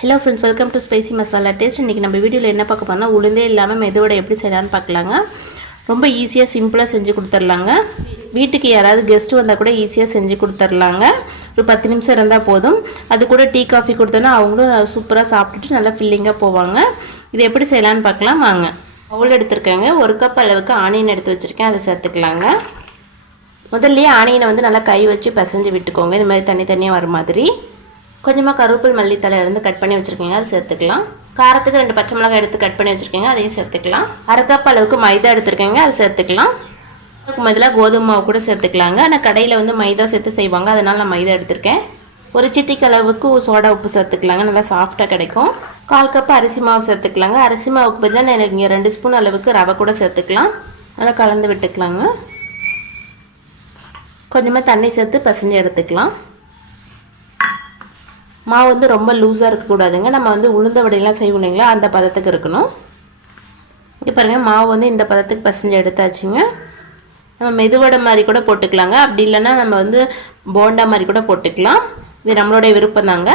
Hello friends, welcome to spicy masala taste. இன்றைக்கி நம்ம வீடியோவில் என்ன பார்க்க போனால் உளுந்தே இல்லாமல் மெதுவடை எப்படி செய்யலான்னு பார்க்கலாங்க. ரொம்ப ஈஸியாக சிம்பிளாக செஞ்சு கொடுத்துர்லாங்க. வீட்டுக்கு யாராவது கெஸ்ட்டு வந்தால் கூட ஈஸியாக செஞ்சு கொடுத்துர்லாங்க. ஒரு 10 நிமிஷம் இருந்தால் போதும். அது கூட டீ காஃபி கொடுத்தோன்னா அவங்களும் சூப்பராக சாப்பிட்டுட்டு நல்லா ஃபில்லிங்காக போவாங்க. இது எப்படி செய்யலான்னு பார்க்கலாம் வாங்க. பவுல் எடுத்துருக்கேங்க. 1 கப் அளவுக்கு ஆனியன் எடுத்து வச்சுருக்கேன், அதை சேர்த்துக்கலாங்க. முதல்லையே ஆனியனை நல்லா கை வச்சு பிசைஞ்சு விட்டுக்கோங்க. இந்த மாதிரி தனித்தனியாக வர மாதிரி. கொஞ்சமாக கருவேப்பில் மல்லித்தலை கட் பண்ணி வச்சுருக்கீங்க, அதை சேர்த்துக்கலாம். காரத்துக்கு 2 பச்சை மிளகாய் எடுத்து கட் பண்ணி வச்சுருக்கீங்க, அதையும் சேர்த்துக்கலாம். 1/2 கப் அளவுக்கு மைதா எடுத்துருக்கீங்க, அதை சேர்த்துக்கலாம். அதுக்கு முதல்ல கோதுமை மாவு கூட சேர்த்துக்கலாங்க. ஆனால் கடையில் மைதா சேர்த்து செய்வாங்க, அதனால் நான் மைதா எடுத்திருக்கேன். ஒரு சிட்டிக்கு அளவுக்கு சோடா உப்பு சேர்த்துக்கலாங்க, நல்லா சாஃப்டாக கிடைக்கும். 1/4 கப் அரிசி மாவு சேர்த்துக்கலாங்க. அரிசி மாவுக்கு பதிலாக நீங்கள் 2 ஸ்பூன் அளவுக்கு ரவை கூட சேர்த்துக்கலாம். நல்லா கலந்து விட்டுக்கலாங்க. கொஞ்சமாக தண்ணி சேர்த்து பசஞ்சு எடுத்துக்கலாம். மாவு ரொம்ப லூஸாக இருக்கக்கூடாதுங்க. நம்ம உளுந்த வடையெல்லாம் செய்வோம் இல்லைங்களா, அந்த பதத்துக்கு இருக்கணும். இங்கே பாருங்கள், மாவு இந்த பதத்துக்கு பசஞ்சு எடுத்தாச்சுங்க. நம்ம மெதுவடை மாதிரி கூட போட்டுக்கலாங்க. அப்படி இல்லைன்னா நம்ம போண்டா மாதிரி கூட போட்டுக்கலாம். இது நம்மளுடைய விருப்பம் தாங்க.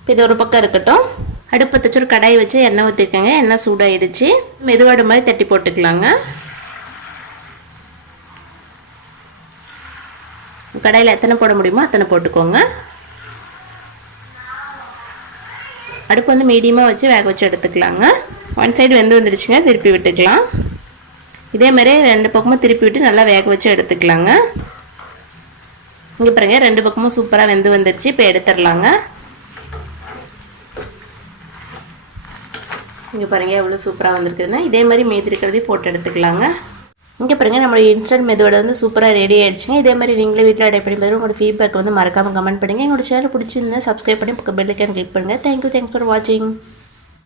இப்போ இது ஒரு பக்கம் இருக்கட்டும். அடுப்பை வச்சு ஒரு கடாய் வச்சு எண்ணெய் ஊற்றிக்கோங்க. எண்ணெய் சூடாகிடுச்சு. மெதுவடை மாதிரி தட்டி போட்டுக்கலாங்க. கடாயில் எத்தனை போட முடியுமோ அத்தனை போட்டுக்கோங்க. அடுப்பு மீடியமாக வச்சு வேக வச்சு எடுத்துக்கலாங்க. 1 சைடு வெந்து வந்துடுச்சுங்க, திருப்பி விட்டுக்கலாம். இதே மாதிரி 2 பக்கமும் திருப்பி விட்டு நல்லா வேக வச்சு எடுத்துக்கலாங்க. இங்கே பாருங்க, 2 பக்கமும் சூப்பராக வெந்து வந்துடுச்சு. இப்போ எடுத்துடலாங்க. இங்கே பாருங்கள் எவ்வளோ சூப்பராக வந்திருக்குதுன்னா, இதே மாதிரி மீதி இருக்கிறதையும் போட்டு எடுத்துக்கலாங்க. இங்கே பாருங்கள், நம்மளுடைய இன்ஸ்டன்ட் மெதுவடை சூப்பராக ரெடி ஆகிடுச்சுங்க. இதே மாதிரி நீங்களே வீட்டில் ட்ரை பண்ணி பாருங்கள். உங்களோட ஃபீட்பேக் மறக்காமல் கமெண்ட் பண்ணுங்கள். எங்களோட சேனல் பிடிச்சிருந்தா சப்ஸ்கிரைப் பண்ணி பெல் ஐக்கான் கிளிக் பண்ணுங்கள். தேங்க்யூ ஃபார் வாட்சிங்.